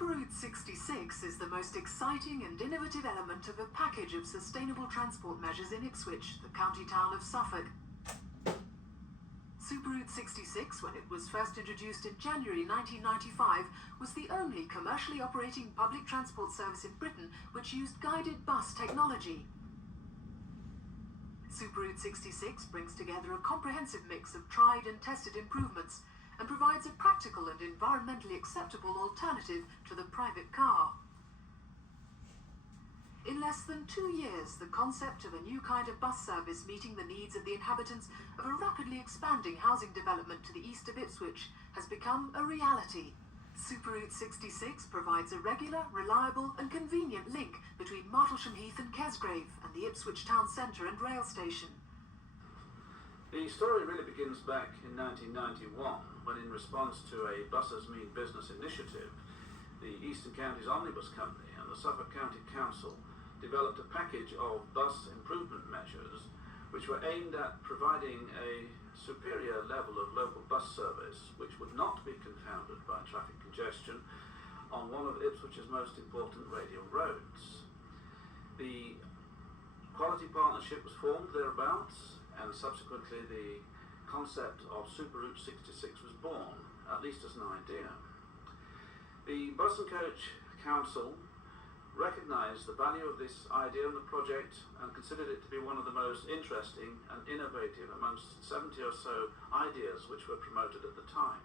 Super Route 66 is the most exciting and innovative element of a package of sustainable transport measures in Ipswich, the county town of Suffolk. Super Route 66, when it was first introduced in January 1995, was the only commercially operating public transport service in Britain which used guided bus technology. Super Route 66 brings together a comprehensive mix of tried and tested improvements and provides a practical and environmentally acceptable alternative to the private car. In less than 2 years, the concept of a new kind of bus service meeting the needs of the inhabitants of a rapidly expanding housing development to the east of Ipswich has become a reality. Super Route 66 provides a regular, reliable and convenient link between Martlesham Heath and Kesgrave and the Ipswich town centre and rail station. The story really begins back in 1991, when in response to a Buses Mean Business initiative, the Eastern Counties Omnibus Company and the Suffolk County Council developed a package of bus improvement measures which were aimed at providing a superior level of local bus service which would not be confounded by traffic congestion on one of Ipswich's most important radial roads. The Quality Partnership was formed thereabouts, and subsequently the concept of Super Route 66 was born, at least as an idea. The Bus and Coach Council recognised the value of this idea and the project and considered it to be one of the most interesting and innovative amongst 70 or so ideas which were promoted at the time.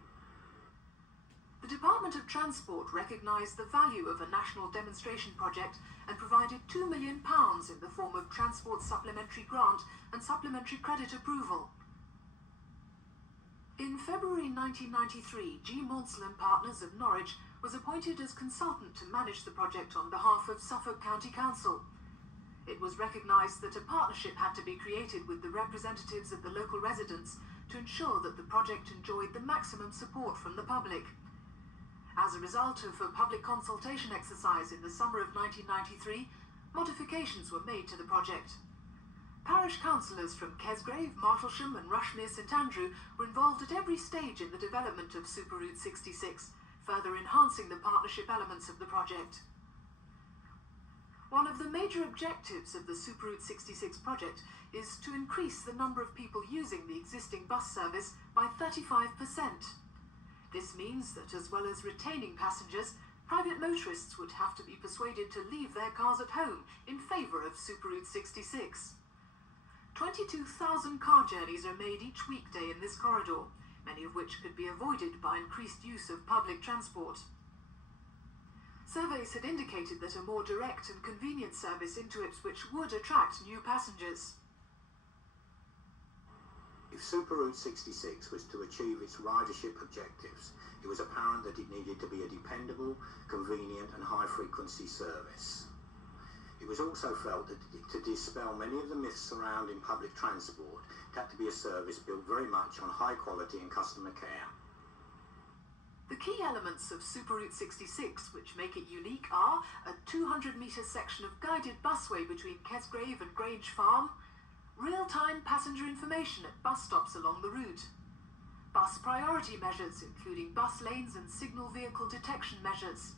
The Department of Transport recognised the value of a national demonstration project and provided £2 million in the form of Transport Supplementary Grant and Supplementary Credit Approval. In February 1993, G. Maunsell and Partners of Norwich was appointed as consultant to manage the project on behalf of Suffolk County Council. It was recognised that a partnership had to be created with the representatives of the local residents to ensure that the project enjoyed the maximum support from the public. As a result of a public consultation exercise in the summer of 1993, modifications were made to the project. Parish councillors from Kesgrave, Martlesham and Rushmere St Andrew were involved at every stage in the development of Super Route 66, further enhancing the partnership elements of the project. One of the major objectives of the Super Route 66 project is to increase the number of people using the existing bus service by 35%. This means that, as well as retaining passengers, private motorists would have to be persuaded to leave their cars at home in favour of Super Route 66. 22,000 car journeys are made each weekday in this corridor, many of which could be avoided by increased use of public transport. Surveys had indicated that a more direct and convenient service into Ipswich would attract new passengers. If Super Route 66 was to achieve its ridership objectives, it was apparent that it needed to be a dependable, convenient and high-frequency service. It was also felt that to dispel many of the myths surrounding public transport, it had to be a service built very much on high quality and customer care. The key elements of Super Route 66 which make it unique are a 200-metre section of guided busway between Kesgrave and Grange Farm, real-time passenger information at bus stops along the route, bus priority measures including bus lanes and signal vehicle detection measures,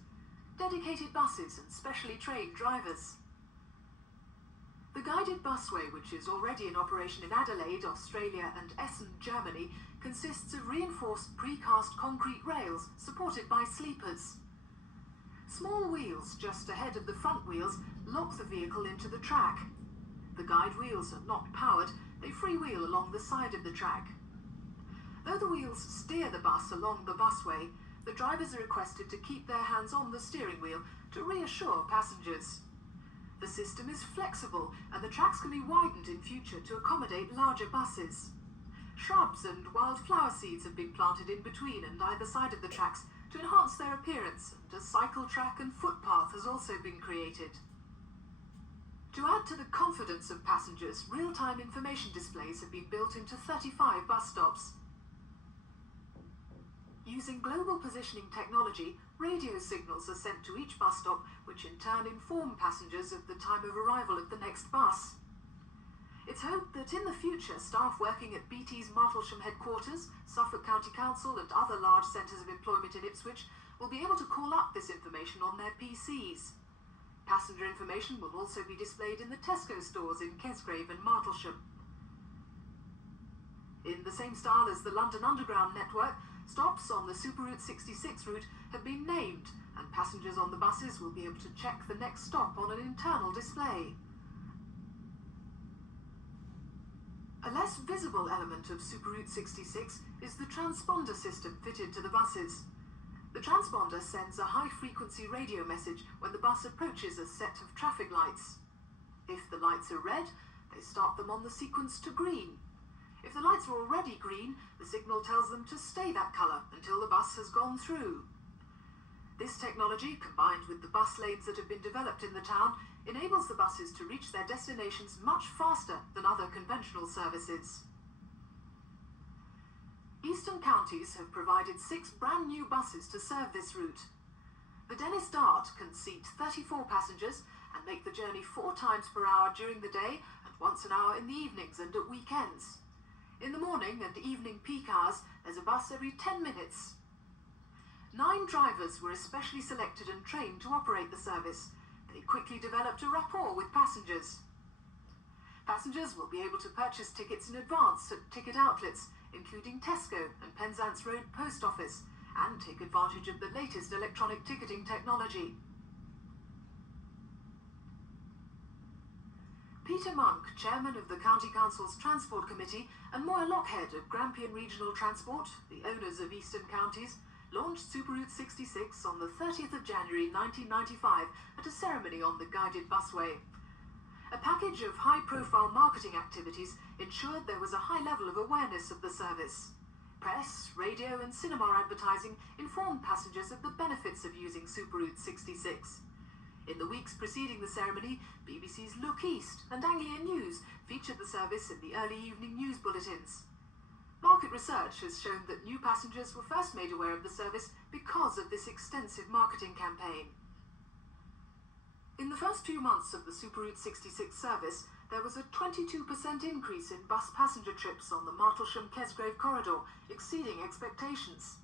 dedicated buses and specially trained drivers. The guided busway, which is already in operation in Adelaide, Australia and Essen, Germany, consists of reinforced precast concrete rails supported by sleepers. Small wheels just ahead of the front wheels lock the vehicle into the track. The guide wheels are not powered, they freewheel along the side of the track. Though the wheels steer the bus along the busway, the drivers are requested to keep their hands on the steering wheel to reassure passengers. The system is flexible and the tracks can be widened in future to accommodate larger buses. Shrubs and wild flower seeds have been planted in between and either side of the tracks to enhance their appearance, and a cycle track and footpath has also been created. To add to the confidence of passengers, real-time information displays have been built into 35 bus stops. Using global positioning technology, radio signals are sent to each bus stop, which in turn inform passengers of the time of arrival of the next bus. It's hoped that in the future, staff working at BT's Martlesham headquarters, Suffolk County Council and other large centres of employment in Ipswich will be able to call up this information on their PCs. Passenger information will also be displayed in the Tesco stores in Kesgrave and Martlesham. In the same style as the London Underground network, stops on the Superroute 66 route have been named, and passengers on the buses will be able to check the next stop on an internal display. A less visible element of Superroute 66 is the transponder system fitted to the buses. The transponder sends a high-frequency radio message when the bus approaches a set of traffic lights. If the lights are red, they start them on the sequence to green. If the lights are already green, the signal tells them to stay that colour until the bus has gone through. This technology, combined with the bus lanes that have been developed in the town, enables the buses to reach their destinations much faster than other conventional services. Eastern counties have provided 6 brand new buses to serve this route. The Dennis Dart can seat 34 passengers and make the journey 4 times per hour during the day and once an hour in the evenings and at weekends. In the morning and evening peak hours, there's a bus every 10 minutes. 9 drivers were especially selected and trained to operate the service. They quickly developed a rapport with passengers. Passengers will be able to purchase tickets in advance at ticket outlets, including Tesco and Penzance Road Post Office, and take advantage of the latest electronic ticketing technology. Peter Monk, chairman of the County Council's Transport Committee, and Moya Lockhead of Grampian Regional Transport, the owners of Eastern Counties, launched Superroute 66 on the 30th of January 1995 at a ceremony on the guided busway. A package of high-profile marketing activities ensured there was a high level of awareness of the service. Press, radio and cinema advertising informed passengers of the benefits of using Superroute 66. In the weeks preceding the ceremony, BBC's Look East and Anglia News featured the service in the early evening news bulletins. Market research has shown that new passengers were first made aware of the service because of this extensive marketing campaign. In the first few months of the Superroute 66 service, there was a 22% increase in bus passenger trips on the Martlesham-Kesgrave corridor, exceeding expectations.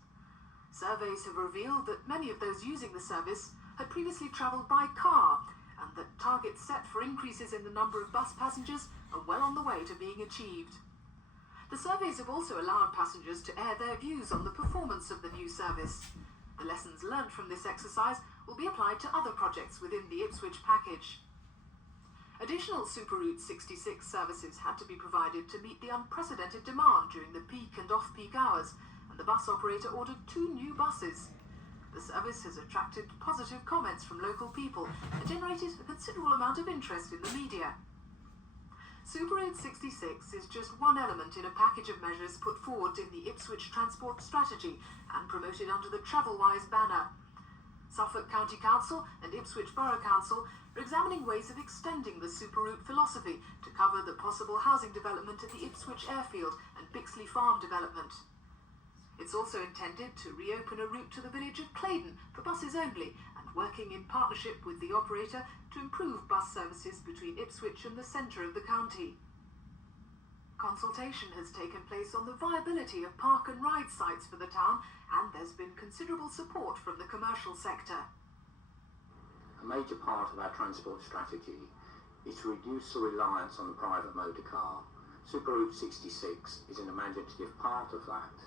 Surveys have revealed that many of those using the service had previously travelled by car, and that targets set for increases in the number of bus passengers are well on the way to being achieved. The surveys have also allowed passengers to air their views on the performance of the new service. The lessons learned from this exercise will be applied to other projects within the Ipswich package. Additional Superroute 66 services had to be provided to meet the unprecedented demand during the peak and off-peak hours, and the bus operator ordered 2 new buses. The service has attracted positive comments from local people and generated a considerable amount of interest in the media. Superroute 66 is just one element in a package of measures put forward in the Ipswich Transport Strategy and promoted under the Travelwise banner. Suffolk County Council and Ipswich Borough Council are examining ways of extending the Superroute philosophy to cover the possible housing development at the Ipswich Airfield and Bixley Farm development. It's also intended to reopen a route to the village of Claydon for buses only, and working in partnership with the operator to improve bus services between Ipswich and the centre of the county. Consultation has taken place on the viability of park and ride sites for the town, and there's been considerable support from the commercial sector. A major part of our transport strategy is to reduce the reliance on the private motor car. Superroute 66 is an imaginative part of that,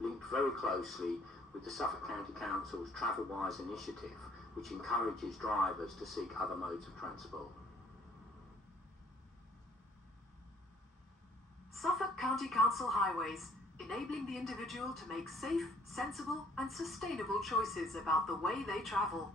linked very closely with the Suffolk County Council's Travelwise initiative, which encourages drivers to seek other modes of transport. Suffolk County Council Highways, enabling the individual to make safe, sensible and sustainable choices about the way they travel.